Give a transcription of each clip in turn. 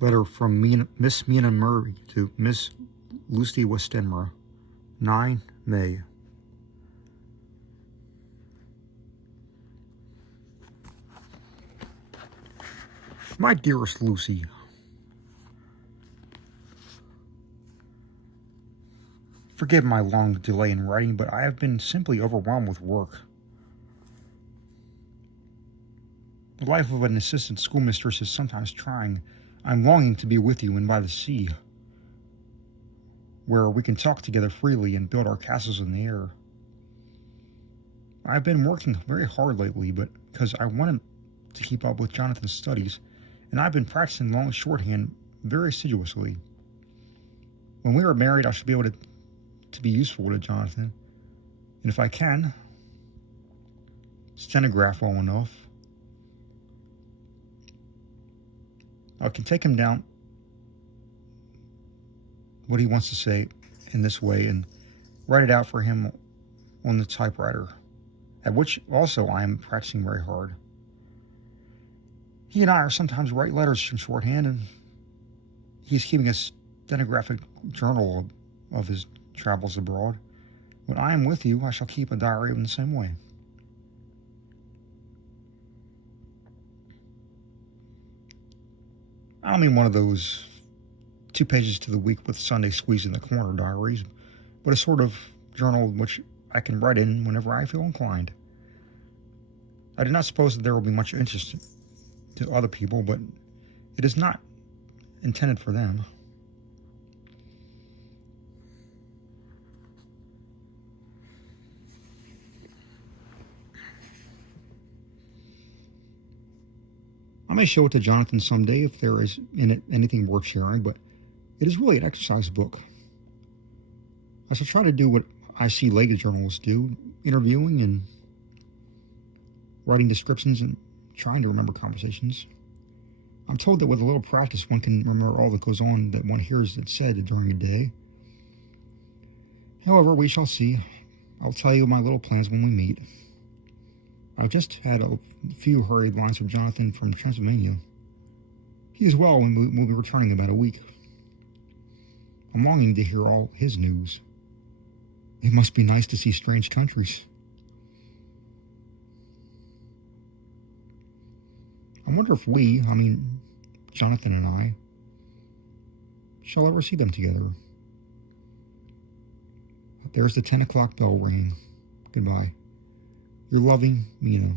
Letter from Miss Mina Murray to Miss Lucy Westenra, 9 May. My dearest Lucy, forgive my long delay in writing, but I have been simply overwhelmed with work. The life of an assistant schoolmistress is sometimes trying. I'm longing to be with you and by the sea, where we can talk together freely and build our castles in the air. I've been working very hard lately, but because I wanted to keep up with Jonathan's studies, and I've been practicing long shorthand very assiduously. When we are married, I should be able to be useful to Jonathan, and if I can, stenograph well enough, I can take him down what he wants to say in this way and write it out for him on the typewriter, at which also I am practicing very hard. He and I are sometimes write letters from shorthand, and he's keeping a stenographic journal of his travels abroad. When I am with you, I shall keep a diary in the same way. I don't mean one of those 2 pages to the week with Sunday squeezed in the corner diaries, but a sort of journal which I can write in whenever I feel inclined. I do not suppose that there will be much interest to other people, but it is not intended for them. I may show it to Jonathan someday if there is in it anything worth sharing, but it is really an exercise book. I shall try to do what I see lady journalists do, interviewing and writing descriptions and trying to remember conversations. I'm told that with a little practice one can remember all that goes on that one hears it said during a day. However, we shall see. I'll tell you my little plans when we meet. I've just had a few hurried lines from Jonathan from Transylvania. He is well and will be returning in about a week. I'm longing to hear all his news. It must be nice to see strange countries. I wonder if Jonathan and I, shall ever see them together. There's the 10 o'clock bell ringing. Goodbye. Your loving Mina.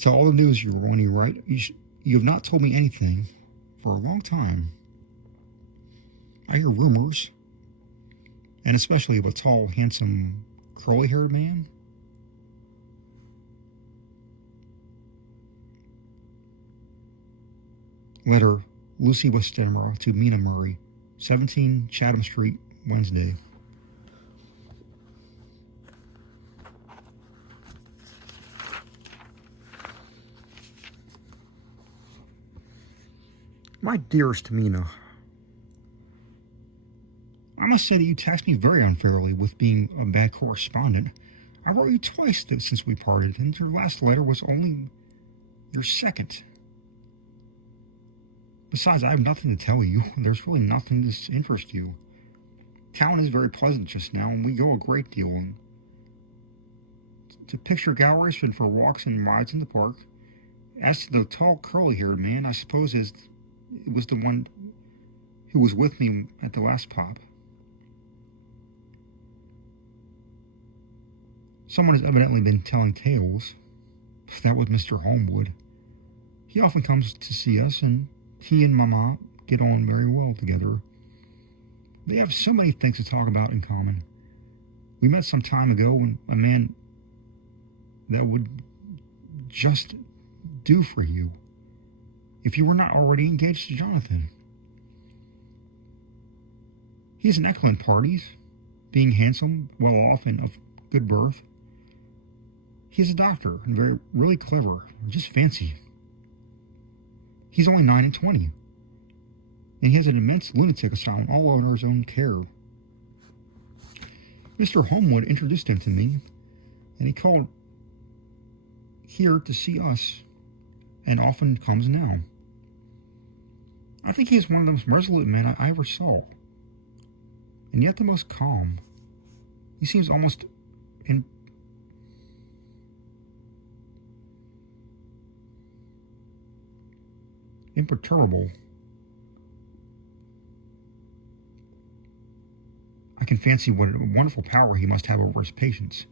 Tell all the news you were going to write. You have not told me anything for a long time. I hear rumors, and especially of a tall, handsome, curly-haired man. Letter, Lucy Westenra to Mina Murray, 17 Chatham Street, Wednesday. My dearest Mina, I must say that you taxed me very unfairly with being a bad correspondent. I wrote you twice since we parted, and your last letter was only your second. Besides, I have nothing to tell you. There's really nothing to interest you. Town is very pleasant just now, and we go a great deal to picture galleries and for walks and rides in the park. As to the tall, curly-haired man, I suppose it was the one who was with me at the last pop. Someone has evidently been telling tales. That was Mr. Holmwood. He often comes to see us, and he and Mama get on very well together. They have so many things to talk about in common. We met some time ago when a man that would just do for you if you were not already engaged to Jonathan. He is an excellent party, being handsome, well off, and of good birth. He is a doctor and really clever, just fancy. He's only 9 and 20, and he has an immense lunatic asylum all under his own care. Mr. Holmwood introduced him to me, and he called here to see us, and often comes now. I think he is one of the most resolute men I ever saw, and yet the most calm. He seems almost imperturbable. I can fancy what a wonderful power he must have over his patients.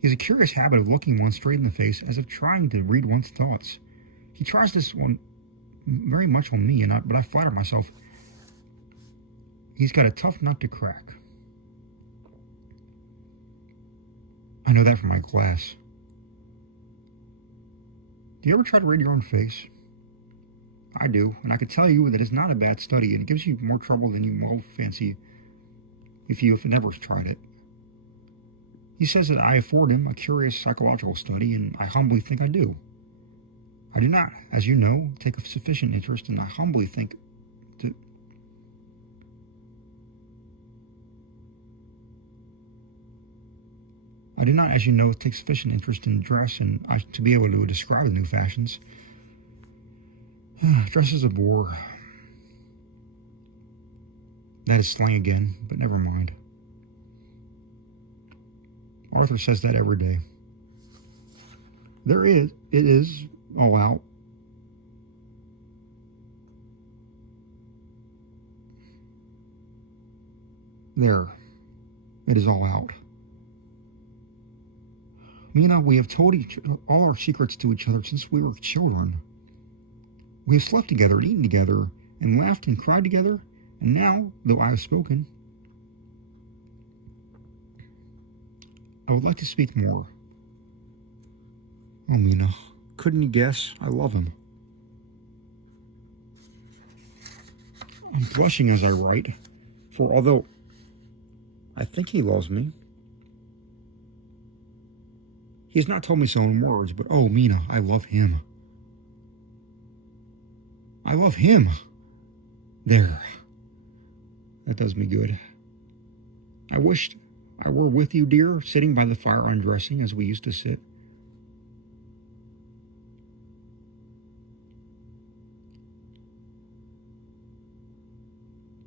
He has a curious habit of looking one straight in the face as if trying to read one's thoughts. He tries this one very much on me, but I flatter myself he's got a tough nut to crack. I know that from my glass. Do you ever try to read your own face? I do, and I can tell you that it's not a bad study, and it gives you more trouble than you will fancy if you have never tried it. He says that I afford him a curious psychological study, and I humbly think I do. I do not, as you know, take a sufficient interest, and I humbly think that I do not, as you know, take sufficient interest in dress and to be able to describe the new fashions. Dress is a bore. That is slang again, but never mind. Arthur says that every day. It is all out. There, it is all out. Mina, we have told all our secrets to each other since we were children. We have slept together and eaten together and laughed and cried together, and now, though I have spoken, I would like to speak more. Oh, Mina, couldn't you guess? I love him. I'm blushing as I write, for although I think he loves me, he has not told me so in words, but oh, Mina, I love him. I love him. There. That does me good. I wished I were with you, dear, sitting by the fire undressing as we used to sit.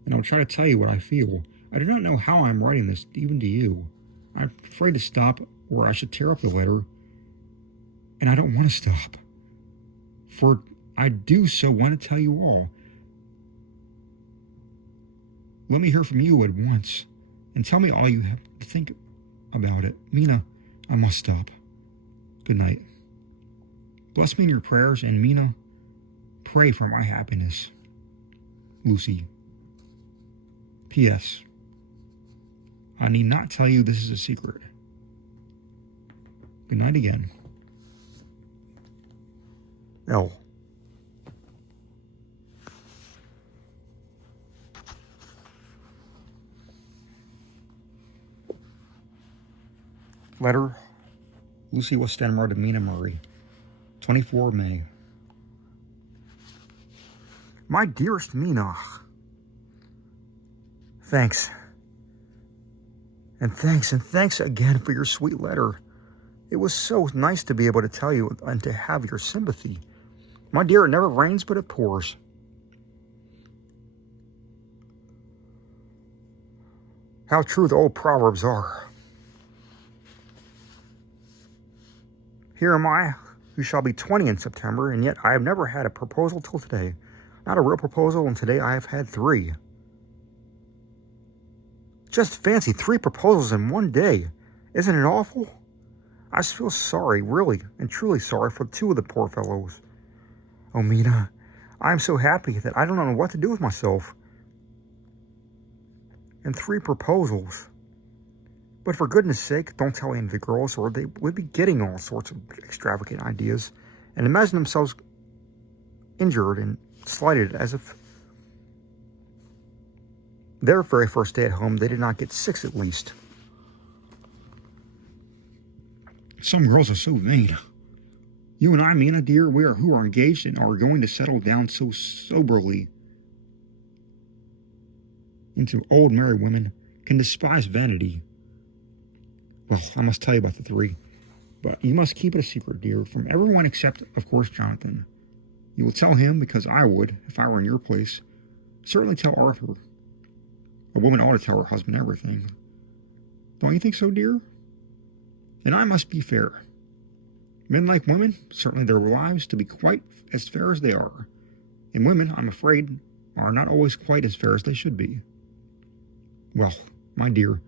And I'll try to tell you what I feel. I do not know how I am writing this, even to you. I'm afraid to stop, or I should tear up the letter, and I don't want to stop. For I do so want to tell you all. Let me hear from you at once, and tell me all you have to think about it. Mina, I must stop. Good night. Bless me in your prayers, and Mina, pray for my happiness. Lucy. P.S. I need not tell you this is a secret. Good night again. L. Letter, Lucy Westenra to Mina Murray, 24 May. My dearest Mina, thanks. And thanks again for your sweet letter. It was so nice to be able to tell you and to have your sympathy. My dear, it never rains but it pours. How true the old proverbs are. Here am I, who shall be 20 in September, and yet I have never had a proposal till today. Not a real proposal, and today I have had 3. Just fancy 3 proposals in one day. Isn't it awful? I feel sorry, really, and truly sorry for 2 of the poor fellows. Oh, Mina, I am so happy that I don't know what to do with myself. And 3 proposals. But for goodness sake, don't tell any of the girls, or they would be getting all sorts of extravagant ideas and imagine themselves injured and slighted as if their very first day at home they did not get 6 at least. Some girls are so vain. You and I, Mina, dear, who are engaged and are going to settle down so soberly into old married women, can despise vanity. Well, I must tell you about the 3, but you must keep it a secret, dear, from everyone except, of course, Jonathan. You will tell him because I would, if I were in your place. Certainly tell Arthur. A woman ought to tell her husband everything. Don't you think so, dear? And I must be fair. Men like women, certainly their lives to be quite as fair as they are. And women, I'm afraid, are not always quite as fair as they should be. Well, my dear,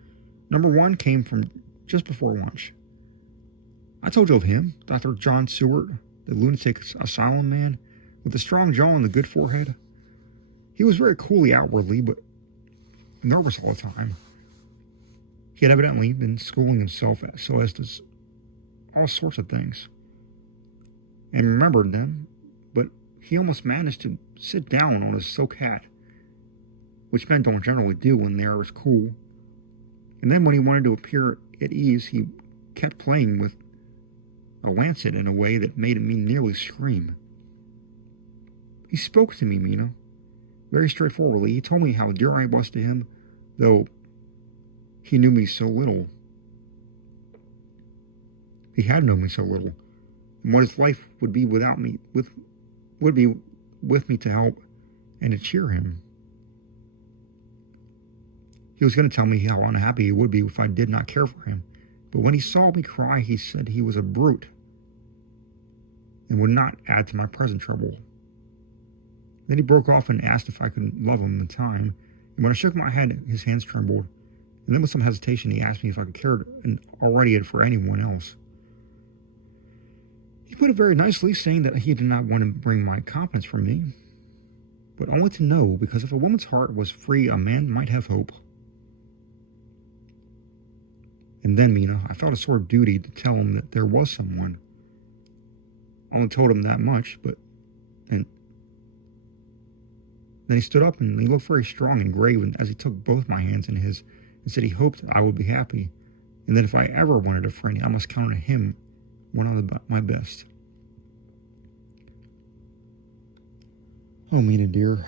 number one came from just before lunch. I told you of him, Dr. John Seward, the lunatic asylum man, with the strong jaw and the good forehead. He was very coolly outwardly, but nervous all the time. He had evidently been schooling himself so as to all sorts of things, and remembered them, but he almost managed to sit down on his silk hat, which men don't generally do when they are as cool. And then when he wanted to appear at ease, he kept playing with a lancet in a way that made me nearly scream. He spoke to me, Mina, very straightforwardly. He told me how dear I was to him, though he knew me so little. He had known me so little, and what his life would be without me, would be with me to help and to cheer him. He was going to tell me how unhappy he would be if I did not care for him, but when he saw me cry, he said he was a brute and would not add to my present trouble. Then he broke off and asked if I could love him in time, and when I shook my head, his hands trembled, and then with some hesitation, he asked me if I cared already for anyone else. He put it very nicely, saying that he did not want to bring my confidence from me, but only to know, because if a woman's heart was free, a man might have hope. And then, Mina, I felt a sort of duty to tell him that there was someone. I only told him that much, and then he stood up and he looked very strong and grave as he took both my hands in his and said he hoped I would be happy, and that if I ever wanted a friend, I must count on him, one of my best. Oh, Mina dear,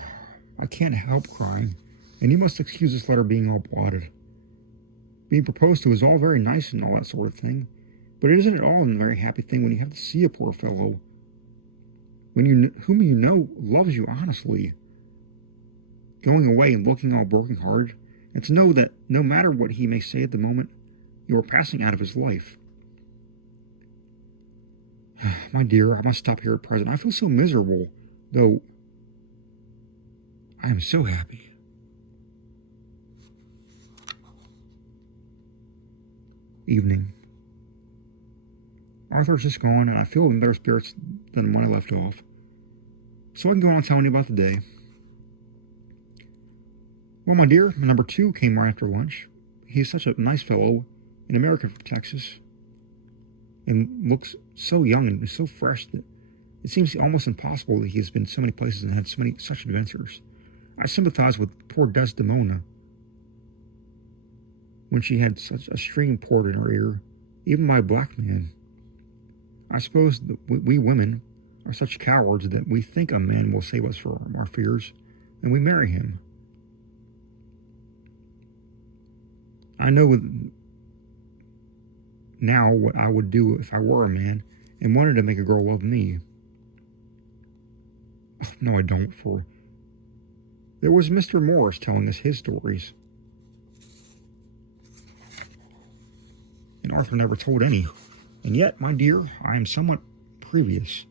I can't help crying, and you must excuse this letter being all blotted. Being proposed to is all very nice and all that sort of thing, but it isn't at all a very happy thing when you have to see a poor fellow whom you know loves you honestly, going away and looking all broken-hearted, and to know that no matter what he may say at the moment, you are passing out of his life. My dear, I must stop here at present. I feel so miserable, though I am so happy. Evening. Arthur's just gone, and I feel in better spirits than when I left off. So I can go on telling you about the day. Well, my dear, number two came right after lunch. He's such a nice fellow, an American from Texas, and looks so young and so fresh that it seems almost impossible that he has been so many places and had such adventures. I sympathize with poor Desdemona when she had such a string poured in her ear, even by a black man. I suppose that we women are such cowards that we think a man will save us from our fears, and we marry him. I know now what I would do if I were a man and wanted to make a girl love me. No, I don't, for there was Mr. Morris telling us his stories, and Arthur never told any. And yet, my dear, I am somewhat previous.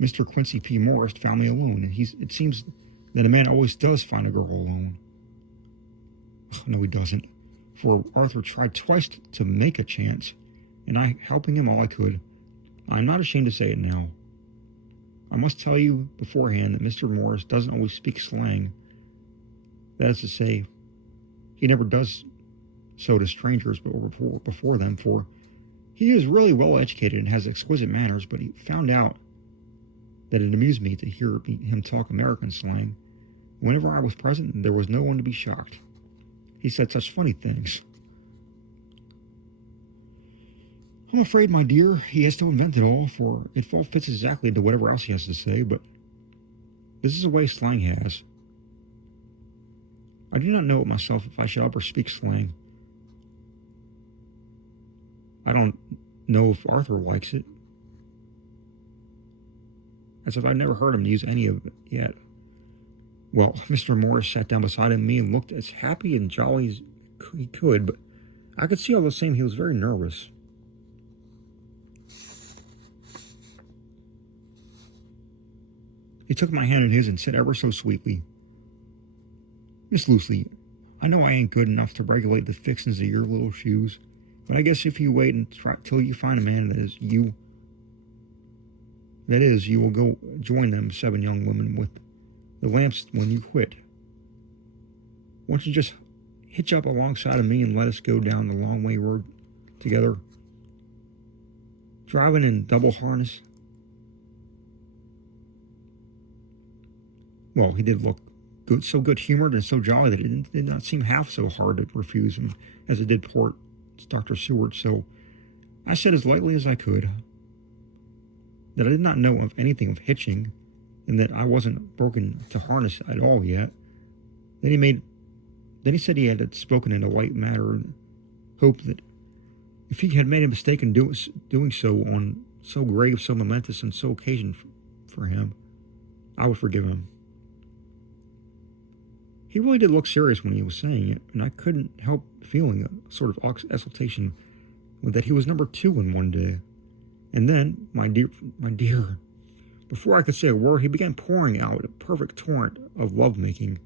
Mr. Quincy P. Morris found me alone, and it seems that a man always does find a girl alone. No, he doesn't, for Arthur tried twice to make a chance, and I helping him all I could. I am not ashamed to say it now. I must tell you beforehand that Mr. Morris doesn't always speak slang. That is to say, he never does so to strangers but before them, for he is really well educated and has exquisite manners, but he found out that it amused me to hear him talk American slang. Whenever I was present, there was no one to be shocked. He said such funny things. I'm afraid, my dear, he has to invent it all, for it all fits exactly into whatever else he has to say, but this is a way slang has. I do not know it myself if I should ever speak slang. I don't know if Arthur likes it. as if I'd never heard him use any of it yet. Well, Mr. Morris sat down beside me and looked as happy and jolly as he could, but I could see all the same he was very nervous. He took my hand in his and said ever so sweetly, "Miss Lucy, I know I ain't good enough to regulate the fixings of your little shoes, but I guess if you wait and try till you find a man you will go join them 7 young women with the lamps when you quit. Won't you just hitch up alongside of me and let us go down the long way road together, driving in double harness?" Well, he did look good, so good-humored and so jolly that it did not seem half so hard to refuse him as it did poor Dr. Seward, so I said as lightly as I could that I did not know of anything of hitching, and that I wasn't broken to harness at all yet. Then he said he had spoken in a light manner, and hoped that if he had made a mistake in doing so on so grave, so momentous, and so occasion for him, I would forgive him. He really did look serious when he was saying it, and I couldn't help feeling a sort of exultation that he was number 2 in one day. And then, my dear, before I could say a word, he began pouring out a perfect torrent of love-making,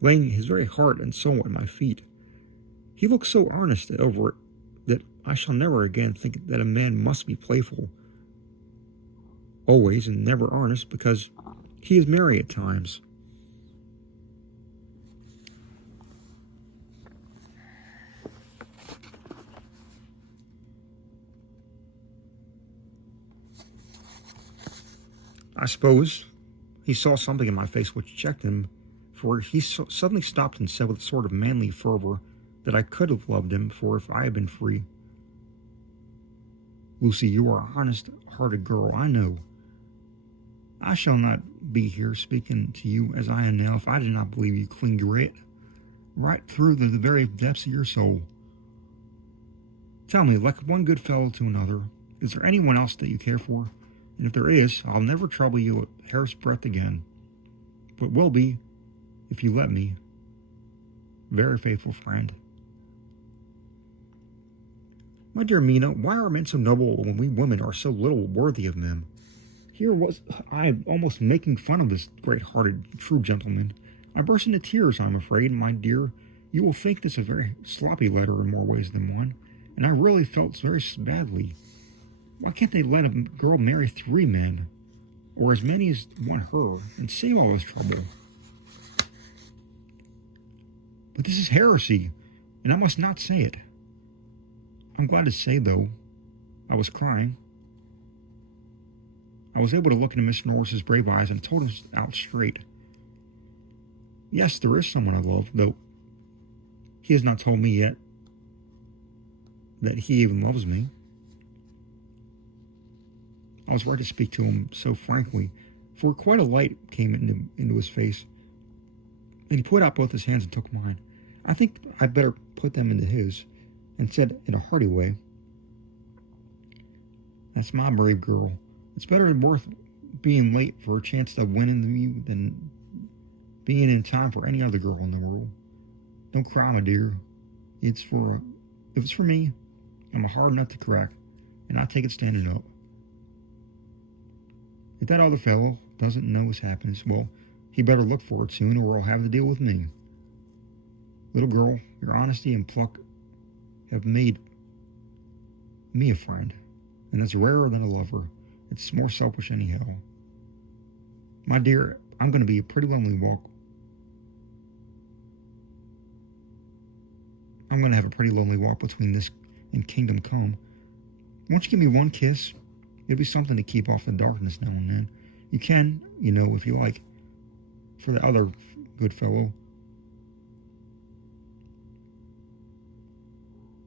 laying his very heart and soul at my feet. He looked so earnest over it that I shall never again think that a man must be playful always and never earnest, because he is merry at times. I suppose he saw something in my face which checked him, for he suddenly stopped and said with a sort of manly fervor that I could have loved him for if I had been free, "Lucy, you are an honest-hearted girl, I know. I shall not be here speaking to you as I am now if I did not believe you cling right through the very depths of your soul. Tell me, like one good fellow to another, is there anyone else that you care for? And if there is, I'll never trouble you a hair's breadth again, but will be, if you let me, very faithful friend." My dear Mina, why are men so noble when we women are so little worthy of men? Here was I almost making fun of this great-hearted, true gentleman. I burst into tears, I'm afraid, my dear. You will think this a very sloppy letter in more ways than one, and I really felt very badly. Why can't they let a girl marry 3 men, or as many as want her, and save all this trouble? But this is heresy, and I must not say it. I'm glad to say, though, I was crying. I was able to look into Mr. Norris's brave eyes and told him out straight. Yes, there is someone I love, though he has not told me yet that he even loves me. I was right to speak to him so frankly, for quite a light came into his face, and he put out both his hands and took mine. I think I'd better put them into his, and said in a hearty way, "That's my brave girl. It's better and worth being late for a chance of winning you than being in time for any other girl in the world. Don't cry, my dear. If it's for me, I'm a hard nut to crack, and I take it standing up. If that other fellow doesn't know his happiness, well, he better look for it soon, or he'll have to deal with me. Little girl, your honesty and pluck have made me a friend, and that's rarer than a lover. It's more selfish anyhow. My dear, I'm going to be a pretty lonely walk. I'm going to have a pretty lonely walk between this and Kingdom Come. Won't you give me one kiss? It'll be something to keep off the darkness now and then. You can, if you like, for the other good fellow.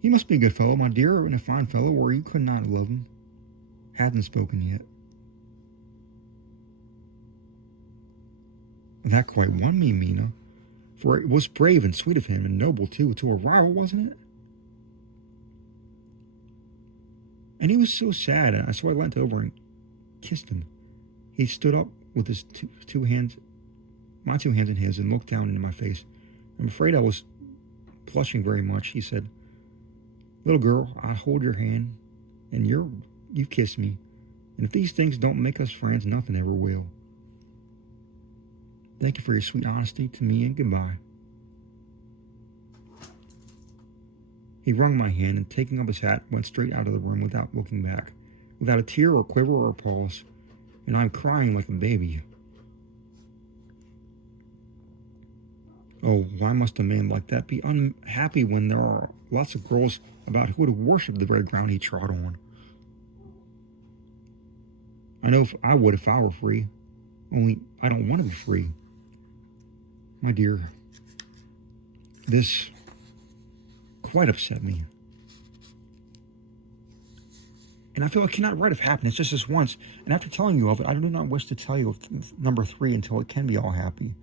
He must be a good fellow, my dear, and a fine fellow, or you could not love him. Hasn't spoken yet. That quite won me, Mina, for it was brave and sweet of him, and noble, too, to a rival, wasn't it? And he was so sad, so I leant over and kissed him. He stood up with his two hands, my two hands in his, and looked down into my face. I'm afraid I was blushing very much. He said, "Little girl, I hold your hand, and you've kissed me. And if these things don't make us friends, nothing ever will. Thank you for your sweet honesty to me, and goodbye." He wrung my hand, and taking up his hat, went straight out of the room without looking back, without a tear or quiver or pause, and I'm crying like a baby. Oh, why must a man like that be unhappy when there are lots of girls about who would worship the very ground he trod on? I know I would if I were free, only I don't want to be free. My dear, this quite upset me. And I feel I cannot write of happiness just this once, and after telling you of it, I do not wish to tell you of number 3 until it can be all happy.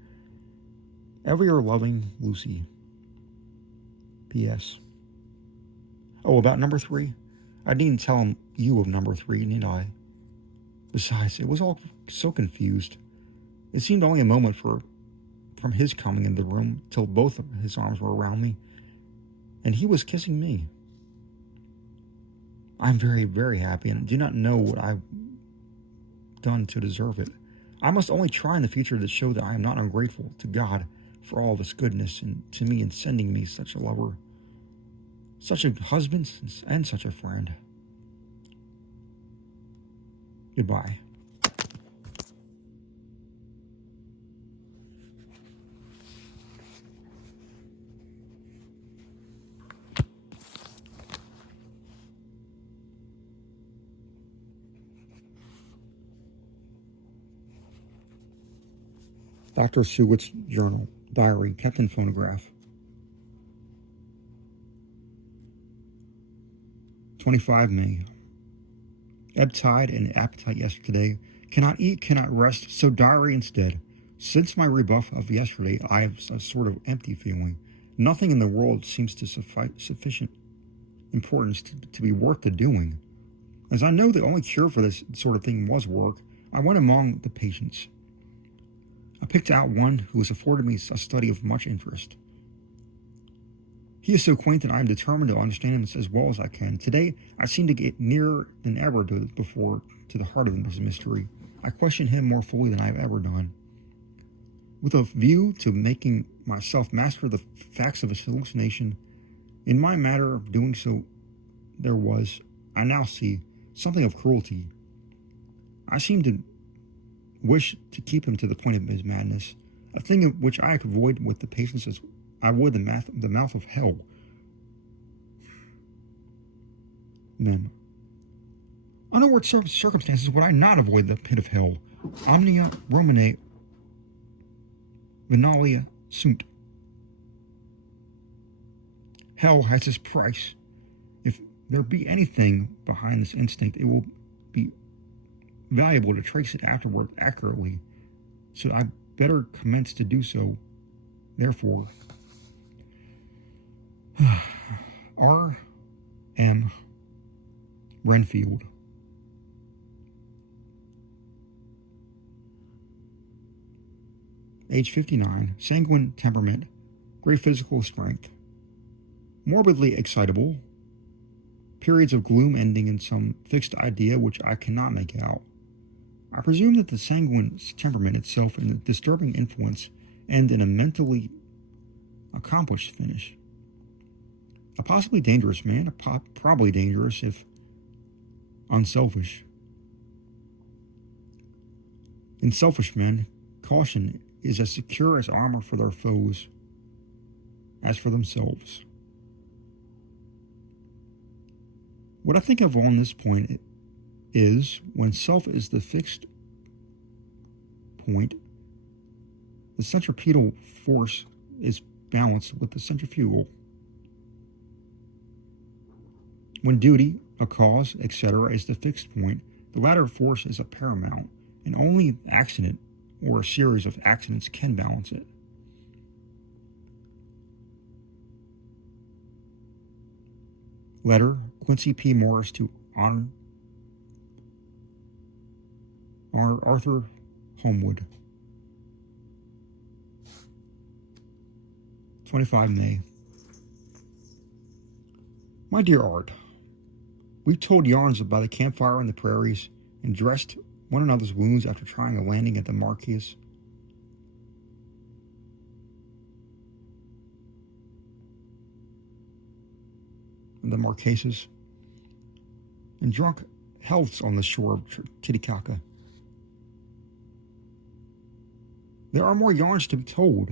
Ever your loving Lucy. P.S. Oh, about number 3? I needn't tell you of number 3, need I? Besides, it was all so confused. It seemed only a moment from his coming into the room till both of his arms were around me, and he was kissing me. I'm very, very happy, and do not know what I've done to deserve it. I must only try in the future to show that I am not ungrateful to God for all of his goodness and to me in sending me such a lover, such a husband, and such a friend. Goodbye. Dr. Sewitt's journal, diary, kept in phonograph. 25 May. Ebb tide and appetite yesterday. Cannot eat, cannot rest, so diary instead. Since my rebuff of yesterday, I have a sort of empty feeling. Nothing in the world seems to sufficient importance to be worth the doing. As I know the only cure for this sort of thing was work, I went among the patients. I picked out one who has afforded me a study of much interest. He is so quaint that I am determined to understand him as well as I can. Today, I seem to get nearer than ever before to the heart of his mystery. I question him more fully than I have ever done. With a view to making myself master of the facts of his hallucination, in my manner of doing so, there was, I now see, something of cruelty. I seem to wish to keep him to the point of his madness, a thing which I could avoid with the patience as I would the mouth of hell. Men. Under what circumstances would I not avoid the pit of hell? Omnia Romane Venalia sunt. Hell has its price. If there be anything behind this instinct, it will be valuable to trace it afterward accurately. So I better commence to do so. Therefore, R. M. Renfield. Age 59, sanguine temperament, great physical strength, morbidly excitable, periods of gloom ending in some fixed idea which I cannot make out. I presume that the sanguine temperament itself and the disturbing influence end in a mentally accomplished finish. A possibly dangerous man, probably dangerous if unselfish. In selfish men, caution is as secure as armor for their foes as for themselves. What I think of on this point is when self is the fixed point, the centripetal force is balanced with the centrifugal. When duty, a cause, etc., is the fixed point, the latter force is a paramount, and only accident or a series of accidents can balance it. Letter, Quincy P. Morris to Hon. Arthur Homewood. 25 May. My dear Art, we've told yarns by the campfire in the prairies and dressed one another's wounds after trying a landing at the Marquis. The Marquesas, and drunk healths on the shore of Titicaca. There are more yarns to be told,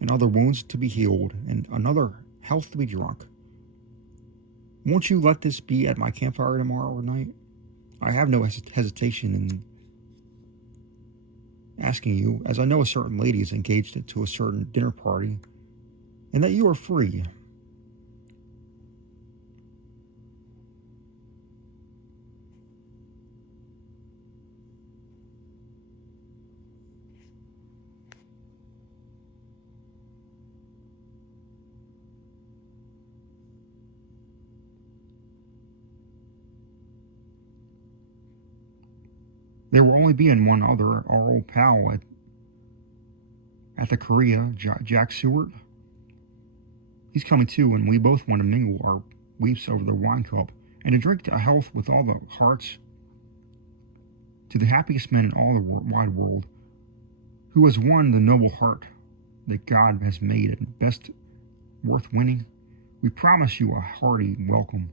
and other wounds to be healed, and another health to be drunk. Won't you let this be at my campfire tomorrow night? I have no hesitation in asking you, as I know a certain lady is engaged to a certain dinner party, and that you are free. There will only be in one other, our old pal at the Korea, Jack Seward. He's coming too, and we both want to mingle our weeps over the wine cup and to drink a health with all the hearts to the happiest man in all the wide world, who has won the noble heart that God has made and best worth winning. We promise you a hearty welcome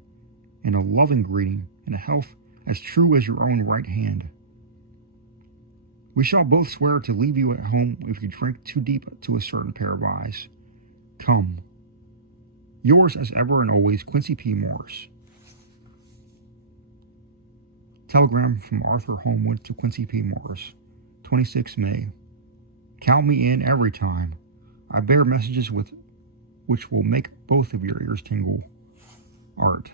and a loving greeting and a health as true as your own right hand. We shall both swear to leave you at home if you drink too deep to a certain pair of eyes. Come. Yours as ever and always, Quincy P. Morris. Telegram from Arthur Homewood to Quincy P. Morris, 26 May. Count me in every time. I bear messages which will make both of your ears tingle. Art.